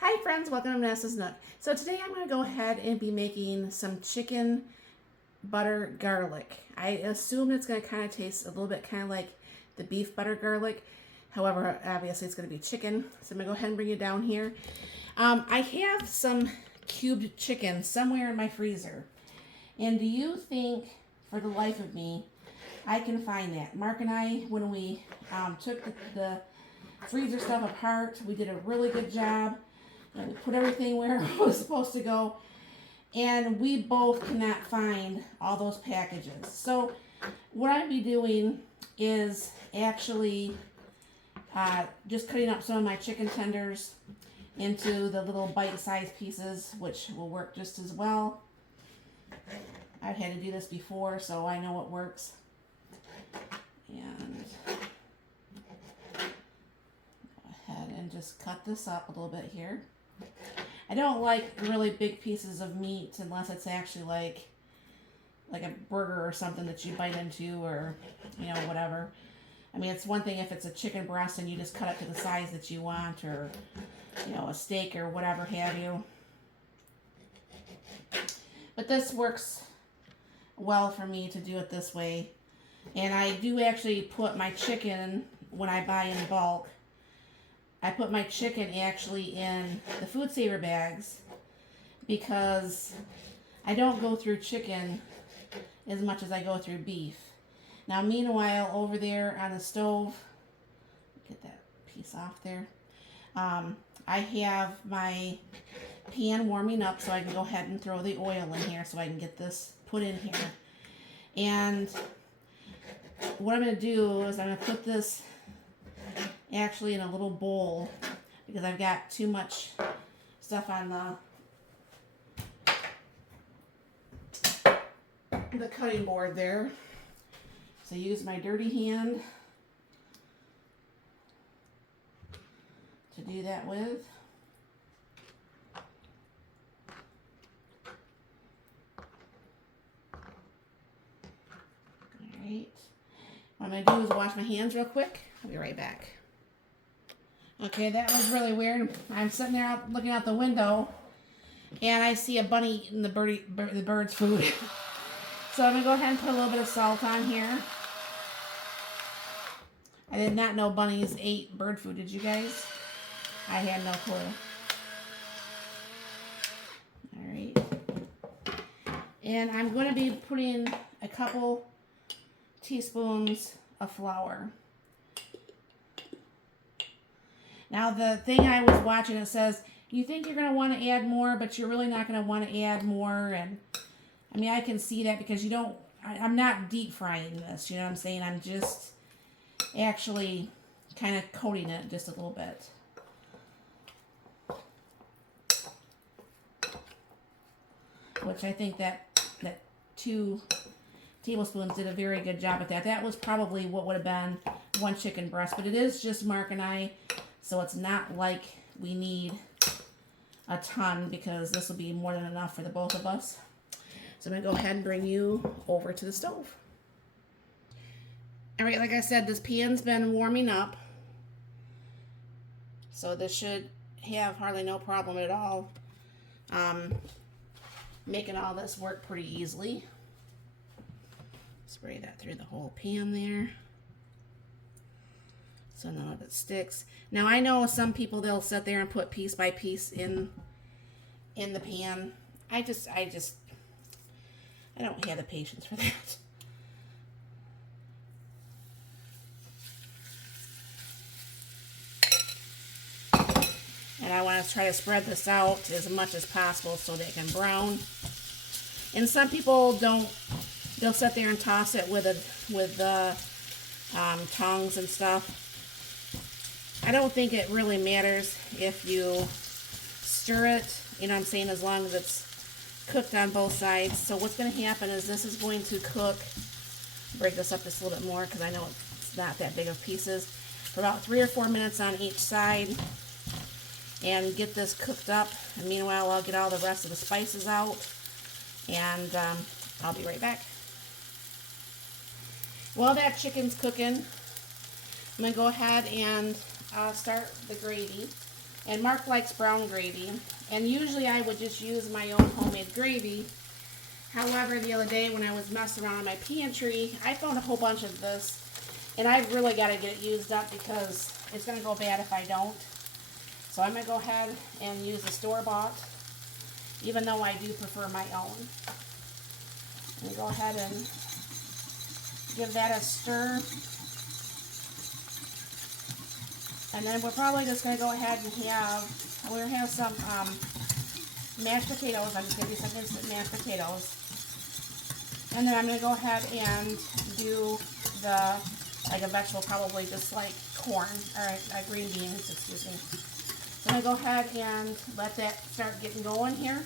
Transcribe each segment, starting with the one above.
Hi friends, welcome to Vanessa's Nook. So today I'm going to go ahead and be making some chicken butter garlic. I assume it's going to kind of taste a little bit kind of like the beef butter garlic. However, obviously it's going to be chicken. So I'm going to go ahead and bring it down here. I have some cubed chicken somewhere in my freezer. And do you think, for the life of me, I can find that? Mark and I, when we took the freezer stuff apart, we did a really good job. And we put everything where it was supposed to go. And we both cannot find all those packages. So what I'd be doing is actually just cutting up some of my chicken tenders into the little bite-sized pieces, which will work just as well. I've had to do this before, so I know it works. And go ahead and just cut this up a little bit here. I don't like really big pieces of meat unless it's actually like a burger or something that you bite into, or whatever. I mean, it's one thing if it's a chicken breast and you just cut it to the size that you want, or a steak or whatever have you. But this works well for me to do it this way. And I do actually put my chicken, when I buy in bulk, I put my chicken actually in the food saver bags because I don't go through chicken as much as I go through beef. Now, meanwhile, over there on the stove, get that piece off there, I have my pan warming up so I can go ahead and throw the oil in here so I can get this put in here. And what I'm going to do is I'm going to put this actually in a little bowl because I've got too much stuff on the cutting board there. So use my dirty hand to do that with. Alright. What I'm going to do is wash my hands real quick. I'll be right back. Okay, that was really weird. I'm sitting there looking out the window, and I see a bunny eating the bird's food. So I'm going to go ahead and put a little bit of salt on here. I did not know bunnies ate bird food. Did you guys? I had no clue. Alright. And I'm going to be putting a couple teaspoons of flour. Now, the thing I was watching, it says, you think you're going to want to add more, but you're really not going to want to add more. And I mean, I can see that because I'm not deep frying this, you know what I'm saying? I'm just actually kind of coating it just a little bit. Which I think that 2 tablespoons did a very good job at that. That was probably what would have been 1 chicken breast, but it is just Mark and I. So it's not like we need a ton because this will be more than enough for the both of us. So I'm going to go ahead and bring you over to the stove. All right, like I said, this pan's been warming up. So this should have hardly no problem at all. Making all this work pretty easily. Spray that through the whole pan there, so none of it sticks. Now, I know some people, they'll sit there and put piece by piece in the pan. I don't have the patience for that. And I want to try to spread this out as much as possible so they can brown. And some people don't. They'll sit there and toss it with tongs and stuff. I don't think it really matters if you stir it, you know what I'm saying, as long as it's cooked on both sides. So what's going to happen is this is going to cook, break this up just a little bit more because I know it's not that big of pieces, for about 3 or 4 minutes on each side and get this cooked up. And meanwhile, I'll get all the rest of the spices out, and I'll be right back. While that chicken's cooking, I'm going to go ahead and start the gravy. And Mark likes brown gravy. And usually I would just use my own homemade gravy. However, the other day when I was messing around in my pantry, I found a whole bunch of this. And I've really got to get it used up because it's going to go bad if I don't. So I'm going to go ahead and use the store-bought, even though I do prefer my own. And go ahead and give that a stir. And then we're probably just going to go ahead and we're going to have some mashed potatoes. I'm just going to do some instant mashed potatoes. And then I'm going to go ahead and do like a vegetable, probably just like corn, or green beans, excuse me. So I'm going to go ahead and let that start getting going here.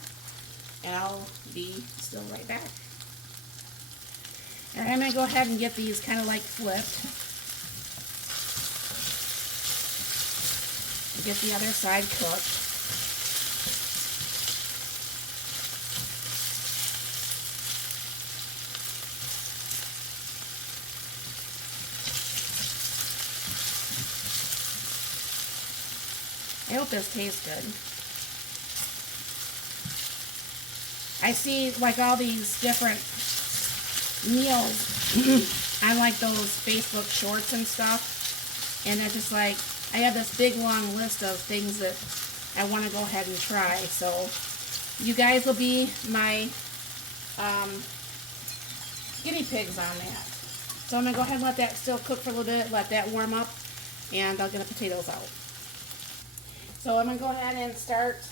And I'll be still right back. And I'm going to go ahead and get these kind of like flipped. Get the other side cooked. I hope this tastes good. I see like all these different meals on like those Facebook shorts and stuff, and they're just like, I have this big long list of things that I want to go ahead and try. So you guys will be my guinea pigs on that. So I'm going to go ahead and let that still cook for a little bit, let that warm up, and I'll get the potatoes out. So I'm going to go ahead and start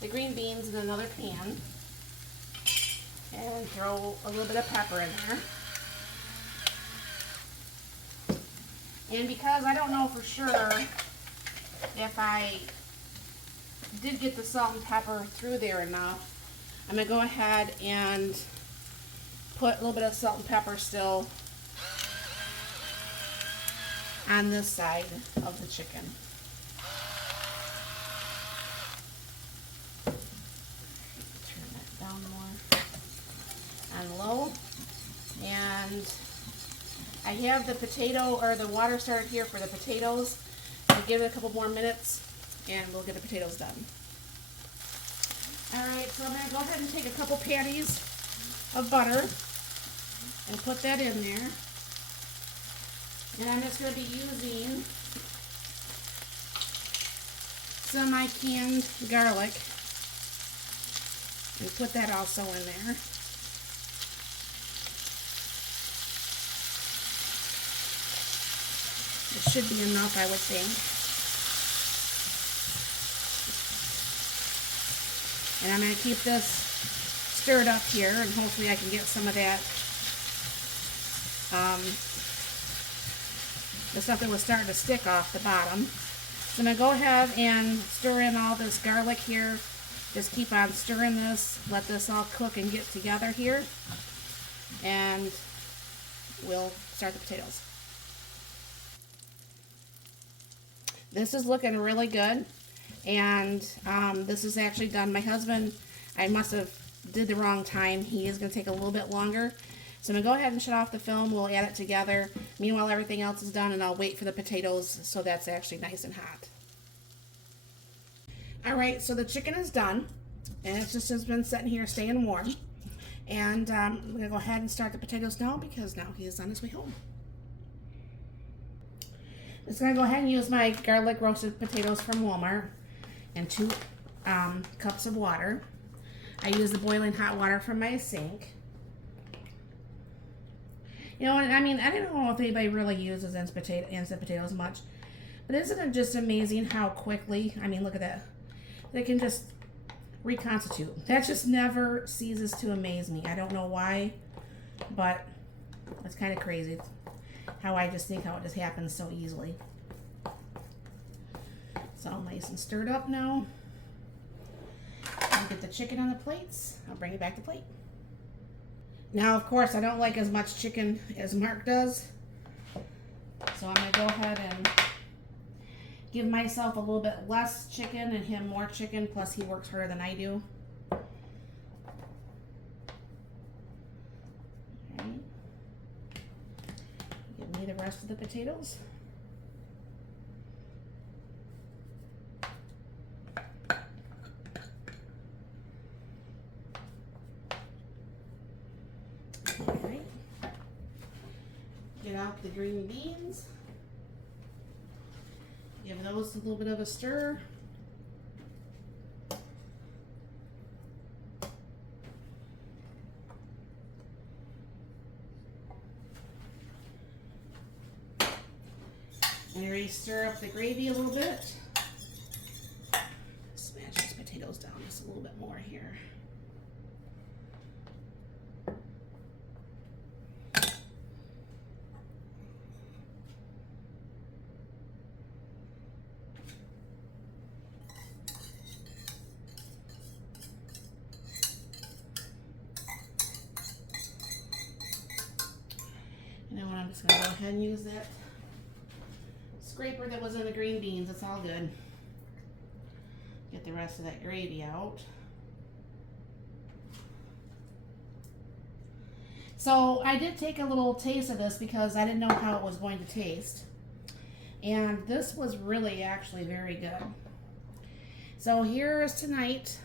the green beans in another pan and throw a little bit of pepper in there. And because I don't know for sure if I did get the salt and pepper through there enough, I'm going to go ahead and put a little bit of salt and pepper still on this side of the chicken. Turn that down more on low. And I have the potato, or the water started here for the potatoes. I'll give it a couple more minutes and we'll get the potatoes done. Alright, so I'm going to go ahead and take a couple patties of butter and put that in there. And I'm just going to be using some of my canned garlic and put that also in there. It should be enough, I would think. And I'm going to keep this stirred up here, and hopefully I can get some of that, the stuff that was starting to stick off the bottom. So I'm going to go ahead and stir in all this garlic here. Just keep on stirring this, let this all cook and get together here, and we'll start the potatoes. This is looking really good, and this is actually done. My husband, I must have did the wrong time. He is going to take a little bit longer. So I'm going to go ahead and shut off the film. We'll add it together. Meanwhile, everything else is done, and I'll wait for the potatoes so that's actually nice and hot. Alright, so the chicken is done, and it's just has been sitting here staying warm. And I'm going to go ahead and start the potatoes now because now he is on his way home. I'm just going to go ahead and use my garlic roasted potatoes from Walmart and 2 cups of water. I use the boiling hot water from my sink. You know, I mean, I don't know if anybody really uses instant potatoes much, but isn't it just amazing how quickly, I mean, look at that. They can just reconstitute. That just never ceases to amaze me. I don't know why, but it's kind of crazy how I just think how it just happens so easily. It's all nice and stirred up now. I'll get the chicken on the plates. I'll bring it back to plate. Now, of course, I don't like as much chicken as Mark does, so I'm going to go ahead and give myself a little bit less chicken and him more chicken, plus he works harder than I do. Okay. Give me the rest of the potatoes. out the green beans. Give those a little bit of a stir. And you stir up the gravy a little bit. Smash these potatoes down just a little bit more here. You know what, I'm just going to go ahead and use that scraper that was in the green beans. It's all good. Get the rest of that gravy out. So I did take a little taste of this because I didn't know how it was going to taste. And this was really actually very good. So here is tonight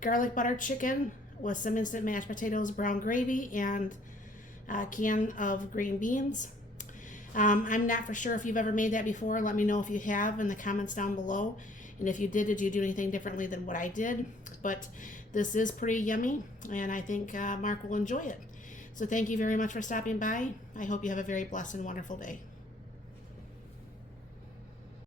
garlic butter chicken with some instant mashed potatoes, brown gravy, and a can of green beans. I'm not for sure if you've ever made that before. Let me know if you have in the comments down below. And if you did you do anything differently than what I did? But this is pretty yummy, and I think Mark will enjoy it. So thank you very much for stopping by. I hope you have a very blessed and wonderful day.